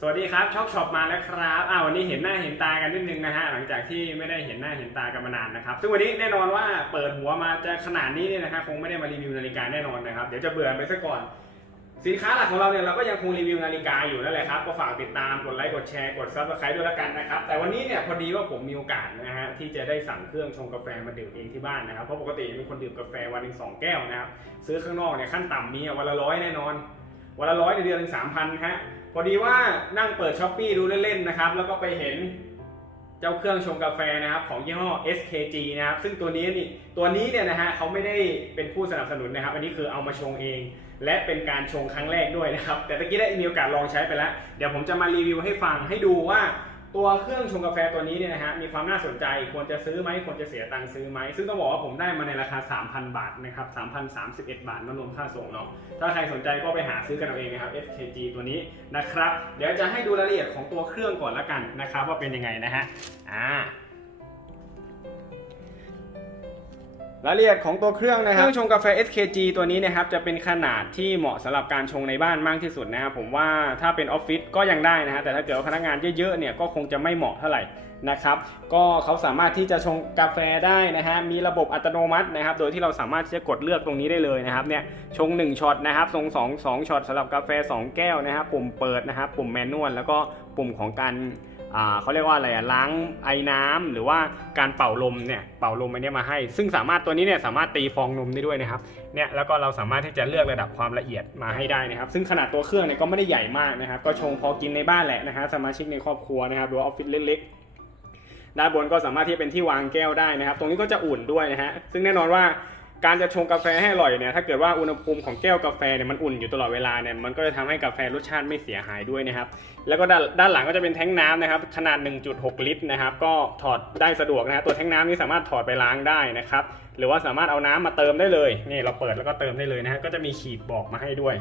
สวัสดีครับช็อกช็อปมาแล้วครับอ่าวันนี้เห็นหน้าเห็นตากันนิดนึงนะฮะหลังจากที่ไม่ได้เห็นหน้าเห็นตากันมานานนะครับ ซึ่งวันนี้แน่นอนว่าเปิดหัวมาจะขนาดนี้เนี่ยนะฮะคงไม่ได้มารีวิวนาฬิกาแน่นอนนะครับ เดี๋ยวจะเบื่อไปซะก่อน สินค้าหลักของเราเนี่ยเราก็ยังคงรีวิวนาฬิกาอยู่นั่นแหละครับก็ฝากติดตามกดไลค์กดแชร์กดซับสไครต์ด้วยละกันนะครับแต่วันนี้เนี่ยพอดีว่าผมมีโอกาสนะฮะที่จะได้สั่งเครื่องชงกาแฟมาดื่มเองที่บ้านนะครับเพราะปกติเป็นคนดื่มกาแฟวันหนึ่งสองแก้วนะครับซื้อข้างนอกเนี่ยขั้นต่ำมีวันละร้อยแน่นอน วันละร้อยในเดือนหนึ่งสามพันฮะพอดีว่านั่งเปิดช้อปปีดูเล่นๆนะครับแล้วก็ไปเห็นเจ้าเครื่องชงกาแฟนะครับของยี่ห้อ SKG นะครับซึ่งตัวนี้นี่ตัวนี้เนี่ยนะฮะเขาไม่ได้เป็นผู้สนับสนุนนะครับ อันนี้คือเอามาชงเอง และเป็นการชงครั้งแรกด้วยนะครับ แต่ตะกี้ได้มีโอกาสลองใช้ไปแล้ว เดี๋ยวผมจะมารีวิวให้ฟังให้ดูว่า ตัวเครื่องชงกาแฟตัวนี้เนี่ยนะฮะมีความน่าสนใจควรจะซื้อไหมควรจะเสียตังค์ซื้อไหมซึ่งต้องบอกว่าผมได้มาในราคา 3,000 บาทนะครับ3,031 บาทนับรวมค่าส่งเนาะถ้าใครสนใจก็ไปหาซื้อกันเอาเองนะครับ SKG ตัวนี้นะครับ เดี๋ยวจะให้ดูรายละเอียดของตัวเครื่องก่อนละกันนะครับว่าเป็นยังไงนะฮะอ่า รายละเอียดของตัวเครื่องนะครับเครื่องชงกาแฟ SKG ตัวนี้นะครับจะเป็นขนาดที่เหมาะสำหรับการชงในบ้านมากที่สุดนะครับผมว่าถ้าเป็นออฟฟิศก็ยังได้นะฮะแต่ถ้าเกิดพนักงานเยอะๆเนี่ยก็คงจะไม่เหมาะเท่าไหร่นะครับก็เขาสามารถที่จะชงกาแฟได้นะฮะมีระบบอัตโนมัตินะครับโดยที่เราสามารถที่จะกดเลือกตรงนี้ได้เลยนะครับเนี่ยชง 1ช็อตนะครับชง2 2ช็อตสำหรับกาแฟ 2 แก้วนะครับปุ่มเปิดนะครับปุ่มแมนนวลแล้วก็ปุ่มของการ เขาเรียกว่าอะไรอะล้างไอ้น้ำหรือว่าการเป่าลมเนี่ยเป่าลมอันเนี้ยมาให้ ซึ่งสามารถตัวนี้เนี่ยสามารถตีฟองนมได้ด้วยนะครับเนี่ยแล้วก็เราสามารถที่จะเลือกระดับความละเอียดมาให้ได้นะครับ ซึ่งขนาดตัวเครื่องเนี่ยก็ไม่ได้ใหญ่มากนะครับก็ชงพอกินในบ้านแหละนะฮะสมาชิกในครอบครัวนะครับหรือออฟฟิศเล็กๆด้านบนก็สามารถที่จะเป็นที่วางแก้วได้นะครับ ตรงนี้ก็จะอุ่นด้วยนะฮะซึ่งแน่นอนว่า การจะชงกาแฟให้อร่อยเนี่ยถ้าเกิดว่าอุณหภูมิของแก้วกาแฟเนี่ยมันอุ่นอยู่ตลอดเวลาเนี่ยมันก็จะทำให้กาแฟรสชาติไม่เสียหายด้วยนะครับ แล้วก็ด้านหลังก็จะเป็นแท้งน้ำนะครับ ขนาด 1.6 ลิตรนะครับ ก็ถอดได้สะดวกนะฮะตัวแท้งน้ำนี้สามารถถอดไปล้างได้นะครับ หรือว่าสามารถเอาน้ำมาเติมได้เลยนี่เราเปิดแล้วก็เติมได้เลยนะฮะก็จะมีขีดบอกมาให้ด้วย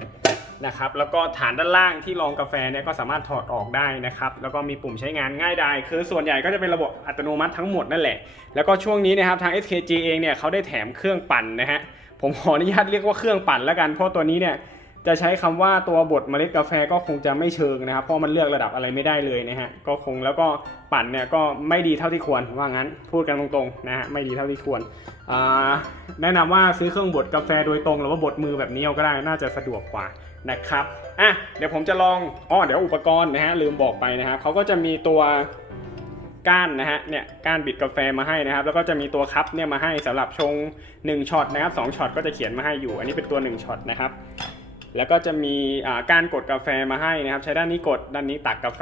นะครับแล้วก็ฐานด้านล่างที่รองกาแฟเนี่ยก็สามารถถอดออกได้นะครับแล้วก็มีปุ่มใช้งานง่ายดายคือส่วนใหญ่ก็จะเป็นระบบอัตโนมัติทั้งหมดนั่นแหละ แล้วก็ช่วงนี้นะครับทาง SKG เองเนี่ยเขาได้แถมเครื่องปั่นนะฮะผมขออนุญาตเรียกว่าเครื่องปั่นแล้วกันเพราะตัวนี้เนี่ย จะใช้คำว่าตัวบดเมล็ดกาแฟก็คงจะไม่เชิงนะครับ เพราะมันเลือกระดับอะไรไม่ได้เลยนะฮะก็คงแล้วก็ปั่นเนี่ยก็ไม่ดีเท่าที่ควรว่างั้นพูดกันตรงๆนะฮะไม่ดีเท่าที่ควรแนะนำว่าซื้อเครื่องบดกาแฟโดยตรงหรือว่าบดมือแบบนี้เอาก็ได้น่าจะสะดวกกว่านะครับอะเดี๋ยวผมจะลองอ๋อเดี๋ยวอุปกรณ์นะฮะลืมบอกไปนะฮะเขาก็จะมีตัวก้านนะฮะเนี่ยก้านบิดกาแฟมาให้นะครับ แล้วก็จะมีตัวคัพเนี่ยมาให้สำหรับชง1ช็อตนะครับ2ช็อตก็จะเขียนมาให้อยู่ อันนี้เป็นตัว1ช็อตนะครับ แล้วก็จะมีการกดกาแฟมาให้นะครับ ใช้ด้านนี้กดด้านนี้ตักกาแฟ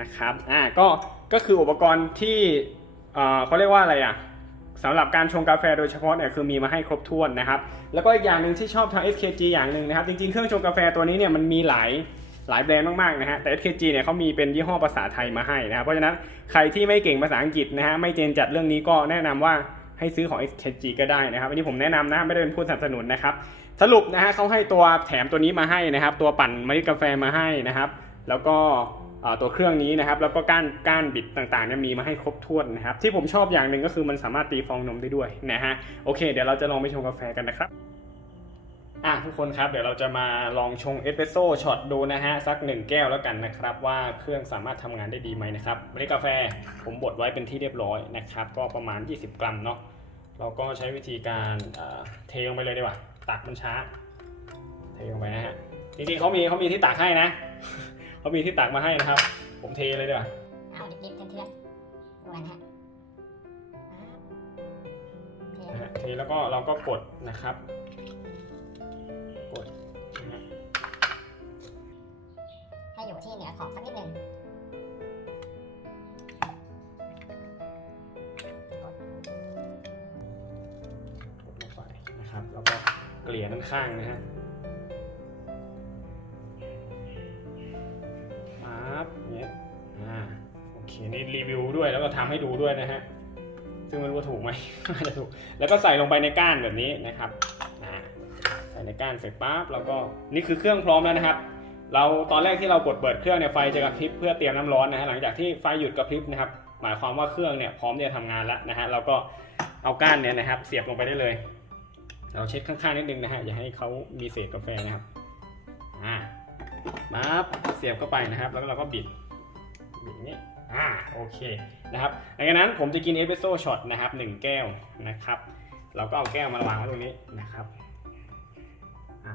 นะครับอ่าก็ก็คืออุปกรณ์ที่เขาเรียกว่าอะไรอะสำหรับการชงกาแฟโดยเฉพาะเนี่ยคือมีมาให้ครบถ้วนนะครับ แล้วก็อีกอย่างหนึ่งที่ชอบทาง SKG อย่างหนึ่งนะครับ จริงๆ เครื่องชงกาแฟตัวนี้เนี่ยมันมีหลายหลายแบรนด์มากๆนะฮะแต่ SKG เนี่ยเขามีเป็นยี่ห้อภาษาไทยมาให้นะครับเพราะฉะนั้นใครที่ไม่เก่งภาษาอังกฤษนะฮะไม่เจนจัดเรื่องนี้ก็แนะนำว่าให้ซื้อของ SKG ก็ได้นะครับอันนี้ผมแนะนำนะไม่ได้เป็นผู้สนับสนุนนะครับ สรุปนะฮะเขาให้ตัวแถมตัวนี้มาให้นะครับ ตัวปั่นเมล็ดกาแฟมาให้นะครับ แล้วก็ตัวเครื่องนี้นะครับ แล้วก็ก้านก้านบิดต่างๆเนี่ยมีมาให้ครบถ้วนนะครับ ที่ผมชอบอย่างหนึ่งก็คือมันสามารถตีฟองนมได้ด้วยนะฮะโอเค เดี๋ยวเราจะลองไปชงกาแฟกันนะครับอะทุกคนครับเดี๋ยวเราจะมาลองชงเอสเปรสโซ่ช็อตดูนะฮะสักหนึ่งแก้วแล้วกันนะครับว่าเครื่องสามารถทำงานได้ดีไหมนะครับเมล็ดกาแฟผมบดไว้เป็นที่เรียบร้อยนะครับ ก็ประมาณ 20 กรัมเนาะเราก็ใช้วิธีการเทลงไปเลยดีกว่า ตักมันช้าเทลงไปนะฮะจริงๆเขามีเขามีที่ตักให้นะเขามีที่ตักมาให้นะครับ ผมเทเลยดีกว่าเอาดิบๆเทือนๆด้วยนะฮะอ่านะฮะเทแล้วก็เราก็กดนะครับ กดนะฮะให้อยู่ที่เหนือขอบสักนิด เกลี่ยด้านข้างนะฮะปั๊บเนี้ยอ่าโอเคนี่รีวิวด้วยแล้วก็ทำให้ดูด้วยนะฮะซึ่งไม่รู้ว่าถูกไหมน่าจะถูกแล้วก็ใส่ลงไปในก้านแบบนี้นะครับอ่าใส่ในก้านเสร็จปั๊บแล้วก็นี่คือเครื่องพร้อมแล้วนะครับ เราตอนแรกที่เรากดเปิดเครื่องเนี่ยไฟจะกระพริบเพื่อเตรียมน้ำร้อนนะฮะหลังจากที่ไฟหยุดกระพริบนะครับหมายความว่าเครื่องเนี่ยพร้อมที่จะทำงานแล้วนะฮะเราก็เอาก้านเนี่ยนะครับ เสียบลงไปได้เลย เราเช็ดข้างๆนิดนึงนะฮะอย่าให้เขามีเศษกาแฟนะครับอ่าปั๊บเสียบเข้าไปนะครับ แล้วก็เราก็บิดบิดอย่างนี้อ่าโอเคนะครับหลังจากนั้นผมจะกินเอสเปรสโซ่ช็อตนะครับหนึ่งแก้วนะครับ เราก็เอาแก้วมาวางไว้ตรงนี้นะครับอ่า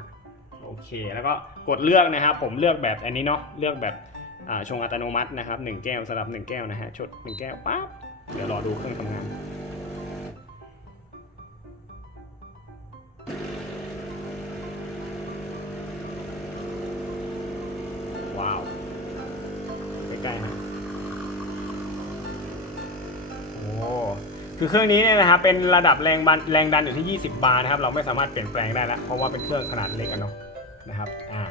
โอเคแล้วก็กดเลือกนะครับ ผมเลือกแบบอันนี้เนาะเลือกแบบอ่าชงอัตโนมัตินะครับหนึ่งแก้วสำหรับหนึ่งแก้วนะฮะชดหนึ่งแก้วปั๊บเดี๋ยวรอดูเครื่องทำงาน คือเครื่องนี้เนี่ยนะครับเป็นระดับแรงบันแรงดันอยู่ที่ 20 บาร์นะครับ เราไม่สามารถเปลี่ยนแปลงได้แล้วเพราะว่าเป็นเครื่องขนาดเล็กเนาะนะครับอ่า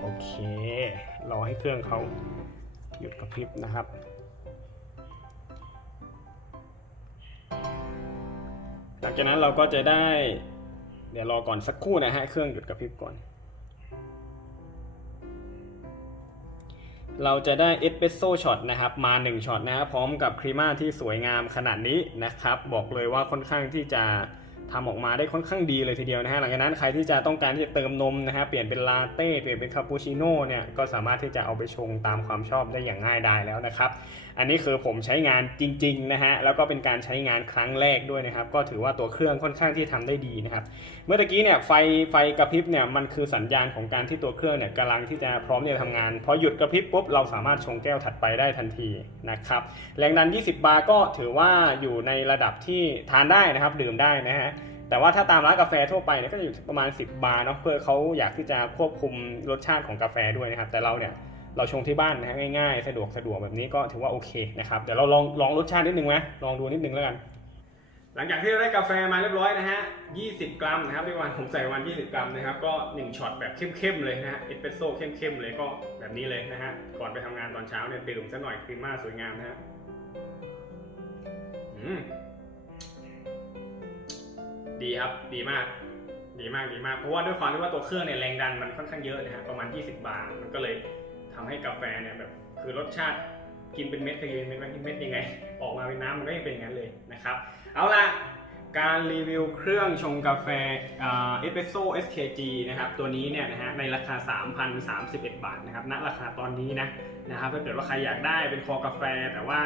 โอเค รอให้เครื่องเขาหยุดกระพริบนะครับหลังจากนั้นเราก็จะได้ เดี๋ยวรอก่อนสักครู่นะฮะเครื่องหยุดกระพริบก่อน เราจะได้เอสเปรสโซ่ช็อตนะครับมา 1ช็อตนะครับพร้อมกับครีม่าที่สวยงามขนาดนี้นะครับ บอกเลยว่าค่อนข้างที่จะ ทำออกมาได้ค่อนข้างดีเลยทีเดียวนะฮะหลังจากนั้นใครที่จะต้องการที่จะเติมนมนะฮะเปลี่ยนเป็นลาเต้เปลี่ยนเป็นคาปูชิโน่เนี่ยก็สามารถที่จะเอาไปชงตามความชอบได้อย่างง่ายดายแล้วนะครับ อันนี้คือผมใช้งานจริงๆนะฮะแล้วก็เป็นการใช้งานครั้งแรกด้วยนะครับ ก็ถือว่าตัวเครื่องค่อนข้างที่ทำได้ดีนะครับ เมื่อกี้เนี่ยไฟไฟกระพริบเนี่ยมันคือสัญญาณของการที่ตัวเครื่องเนี่ยกำลังที่จะพร้อมที่จะทำงานพอหยุดกระพริบปุ๊บเราสามารถชงแก้วถัดไปได้ทันทีนะครับแรงดัน 20 บาร์ก็ถือว่าอยู่ในระดับที่ทานได้นะครับดื่มได้นะฮะ แต่ว่าถ้าตามร้านกาแฟทั่วไปเนี่ยก็จะอยู่ประมาณ 10 บาร์เนาะเพื่อเขาอยากที่จะควบคุมรสชาติของกาแฟด้วยนะครับ แต่เราเนี่ยเราชงที่บ้านนะง่ายๆ สะดวกสะดวกแบบนี้ก็ถือว่าโอเคนะครับเดี๋ยวเราลองลองรสชาตินิดนึงไหมลองดูนิดนึงแล้วกัน หลังจากที่เราได้กาแฟมาเรียบร้อยนะฮะ 20 กรัมนะครับที่วันผมใส่วัน 20 กรัมนะครับ ก็ 1ช็อตแบบเข้มๆเลยนะฮะเอสเปรสโซ่เข้มๆเลยก็แบบนี้เลยนะฮะก่อนไปทำงานตอนเช้าเนี่ยดื่มซะหน่อยครีมมาสวยงามนะฮะอืม ดีครับ ดีมาก ดีมาก ดีมาก เพราะว่าด้วยความที่ว่าตัวเครื่องเนี่ยแรงดันมันค่อนข้างเยอะนะฮะ ประมาณ 20 บาร์ มันก็เลยทำให้กาแฟเนี่ยแบบ คือรสชาติกินเป็นเม็ดเคยกินเป็นเม็ดยังไง ออกมาเป็นน้ำมันก็ยังเป็นอย่างนั้นเลยนะครับ เอาล่ะการรีวิวเครื่องชงกาแฟเอสเปรสโซ่ SKG นะครับ ตัวนี้เนี่ยนะฮะในราคา 3,031 บาทนะครับ ณ ราคาตอนนี้นะนะครับ ถ้าเกิดว่าใครอยากได้เป็นคอกาแฟแต่ว่า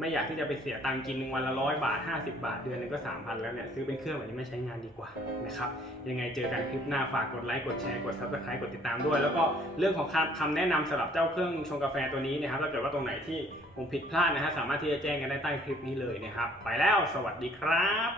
ไม่อยากที่จะไปเสียตังค์กินหนึ่งวันละร้อยบาท 50 บาทเดือนนึงก็3,000แล้วเนี่ยซื้อเป็นเครื่องแบบนี้ไม่ใช้งานดีกว่านะครับยังไงเจอกันคลิปหน้าฝากกดไลค์กดแชร์กด subscribe กดติดตามด้วย แล้วก็เรื่องของคำแนะนำสำหรับเจ้าเครื่องชงกาแฟตัวนี้นะครับถ้าเกิดว่าตรงไหนที่ผมผิดพลาดนะฮะสามารถที่จะแจ้งกันได้ใต้คลิปนี้เลยนะครับไปแล้วสวัสดีครับ